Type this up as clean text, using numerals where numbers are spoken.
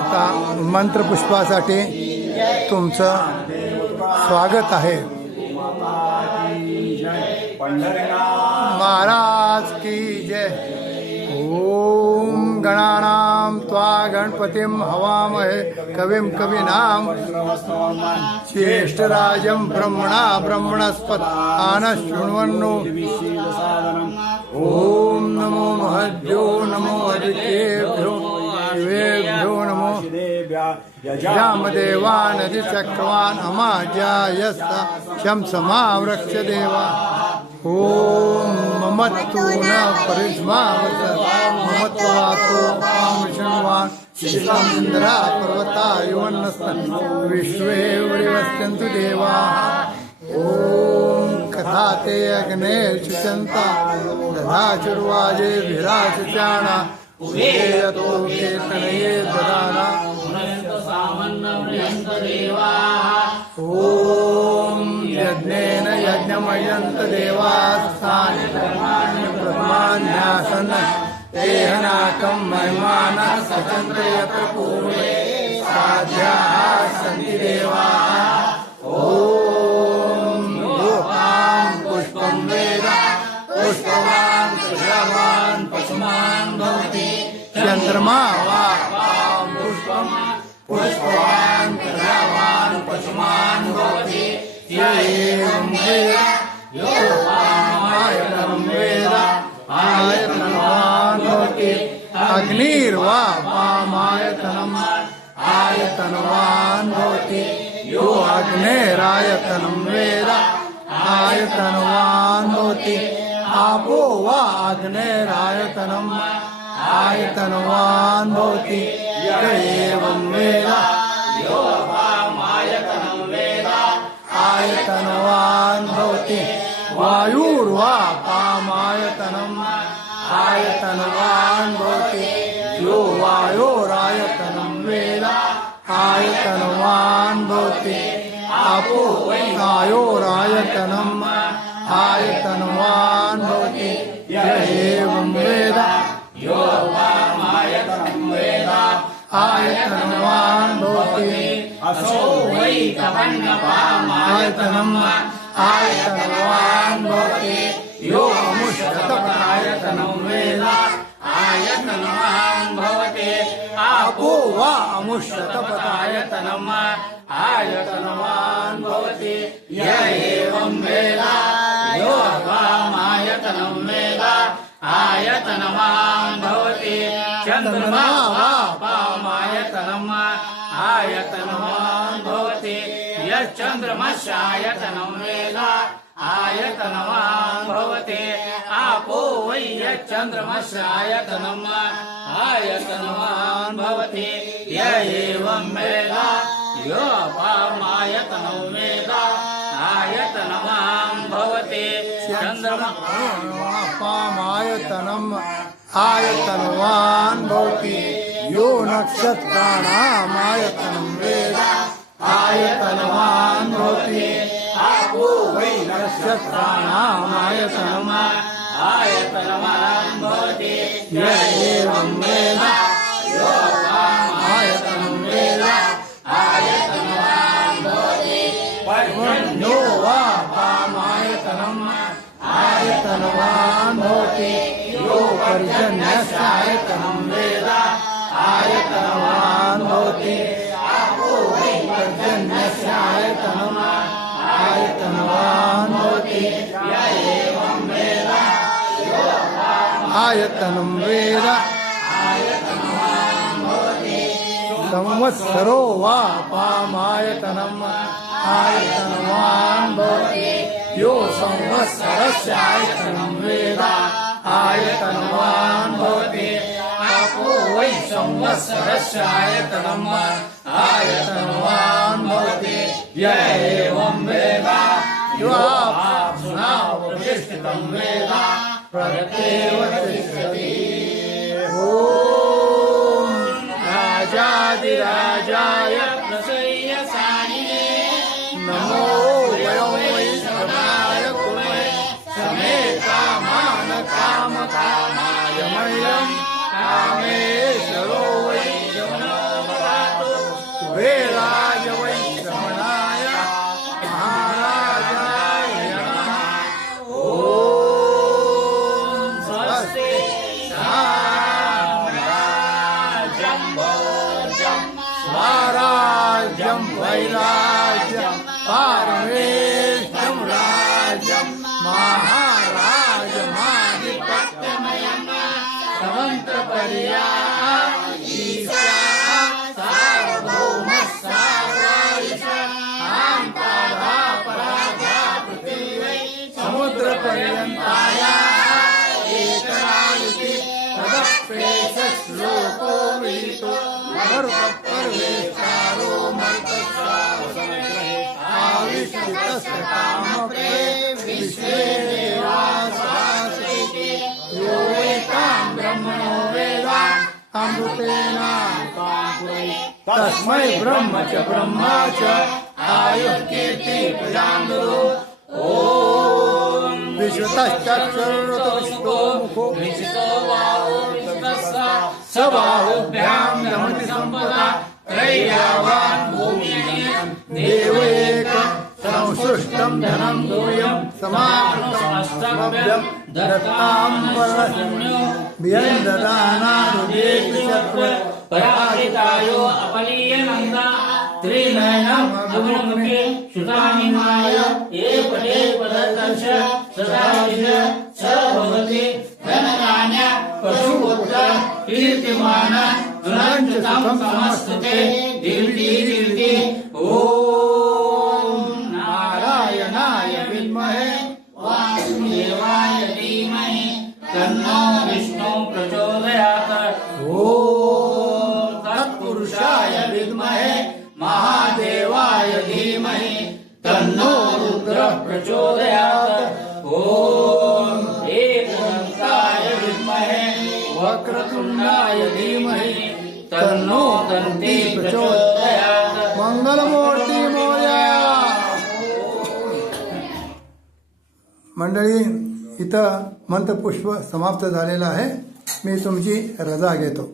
आता मंत्रपुष्पासाठी तुमचं स्वागत आहे. महाराज की जय. ओम गणानां त्वा गणपतिं हवामहे कविं कवीनां ज्येष्ठराजं ब्रह्मणा ब्रह्मणस्पत शृण्वन्नो. ओम नमो महद्भ्यो नमो हरिकेभ्यो शिवेभ्यो नमो. यजामदेवानधिचक्रवान् अमाज्यायस्ता शंसमा वृक्षदेवा. ओम ममत्तु न परिस्मावत ममत्वातो शृण्वान् शिलामिन्द्रा पर्वता युवन्नस्तन् विश्वे वरिवस्यन्तु देवाः. ओम कथा ते अग्ने शुचन्ता दधा चुर्वाजे विराजचाणा उदेयतो केतनये ददाना. ओम यज्ञेन यज्ञमयन्त देवास्तानि कर्माणि ब्रह्मान्यासन् तेहनाकं महिमानः सचन्ते यत्र पूर्वे साध्याः सन्ति देवाः. ओम लोकां पुष्पं वेद पुष्पवान् प्रजावान् पशुमान् भवति. चन्द्रमा वा पुष्पं पुष्पवान् प्रजावान् पशुमान् भवति. य एवं वेद योपामायतनं वेद आयतनवान् भवति. अग्निर्वा पामायतनम् आयतनवान् भवति. यो अग्नेरायतनं वेद आयतनवान् भवति. आपो वा अग्नेरायतनम् आयतनवान् भवति. य एवं वेद योपामायतनं वेद आयतनवान् भवति. वायुर्वा पामायतनम् आयतनवान् भवति. यो वायोरायतनं वेद आयतनवान् भवति. आपो वायोरायतनम् आयतनवान् भवति. य एवं वेद योपामायतनं वेद आयतनवान् भवति. असो वै कवन्नपामायतनम् आयतनवान् भवति. यो अमुष्टपदायतनं वेद आयतनवान् भवति. आपो वा अमुष्टपदायतनम् आयतनवान् भवति. य एवं वेद योपामायतनं वेद आयतनवान् भवति. चन्द्रमा वा पामायतनम् आयतनवान् भवति. यच्चन्द्रमस्यायतनं वेद आयतनवान् भवति. आपो वै यच्चन्द्रमस्यायतनम् आयतनवान् भवति. य एवं वेद योपामायतनं वेद आयतनवान् भवति. चन्द्रमा पामायतनम् आयतनवान् भवति. यो नक्षत्राणामायतनं वेद आयतनवान् भवति. आपो वै नक्षत्राणामायतनम् आयतनवान् भवति. य एवं वेद योपामायतनं वेद आयतनवान् भवति. पर्जन्यो वा पामायतनम् आयतनवान् भवति. यो पर्जन्यस्यायतनं वेद आयतनवान् भवति. आपो वै पर्जन्यस्यायतनम् आयतनवान् भवति. य एवं वेद आयतनं वेद आयतनवान् भवति. संवत्सरो वा पामायतनम् आयतनवान् भवति. यो संवत्सरस्यायतनं वेद आयतनवान् भवति. आपो वै संवत्सरस्यायतनम् आयतनवान् भवति. य एवं वेद योऽप्सुनावतिष्ठितं वेद प्रत्येव तिष्ठति. ओम राजाधिराजाय प्रसय्यसायिने नमो वयं वै समाय कुर्महे समे कामान काम कामाय मह्यं कामेश्वरो वै कवेराज वै श्रवणाय महाराजाय नमः। ओम स्वस्ति साम्राज्यं भोज्यं स्वराज्यं वैराज्यं पारमेष्ठं राज्यं महाराजमाधिपत्यमयं समन्तपर्याय ईशा सार्वभौमः सार्वायुष आन्तारा पराजा पृथिवी समुद्रपर्यन्ताया एकरायुति तदप्रेषश्लोको विहितो मरुतपर्वेष्टारो मरुतस्यावसमग्रहे आविष्कृतस्य कामप्रे विश्वे देवास्वास्ते यो वेदां ब्रह्मणो वेदान् अमृतेनामृतां तस्मै ब्रह्म च ब्रह्मा च आयुः कीर्ति प्रजान्दरो। ॐ विश्वतश्चक्षुरुतविष्टो मुखो विश्वतो बाहो विश्वस्य स बाहुभ्यां दमति सम्पदा त्रय्यावान् भूम्यः देव एक संसृष्टं धनं दूयं समाहृतमस्तभ्यं दत्तां वरदन्यो व्यन्ददानानुदेति शक्र पराजितायो अपलीयनन्दा त्रिनयनम् अग्निमुखे सुतानिमाय ये पटे पददर्श सदाविद स भवति धनधान्य पशुपुत्र कीर्तिमान गुणञ्चितं समस्तुते दीर्घि ॐ नारायणाय विद्महे वासुदेवाय धीमहि तन्नो विष्णु प्रचोदयात्। ॐ तत्पुरुषाय विद्महे महादेवाय धीमहि तन्नो रुद्रः प्रचोदयात्। ॐ एकदन्ताय विद्महे वक्रतुण्डाय धीमहि तन्नो दन्ती प्रचोदयात्। मंगलमूर्ती मोरया। मंडळी, इथं मंत्रपुष्प समाप्त झालेलं आहे. मी तुमची रजा घेतो.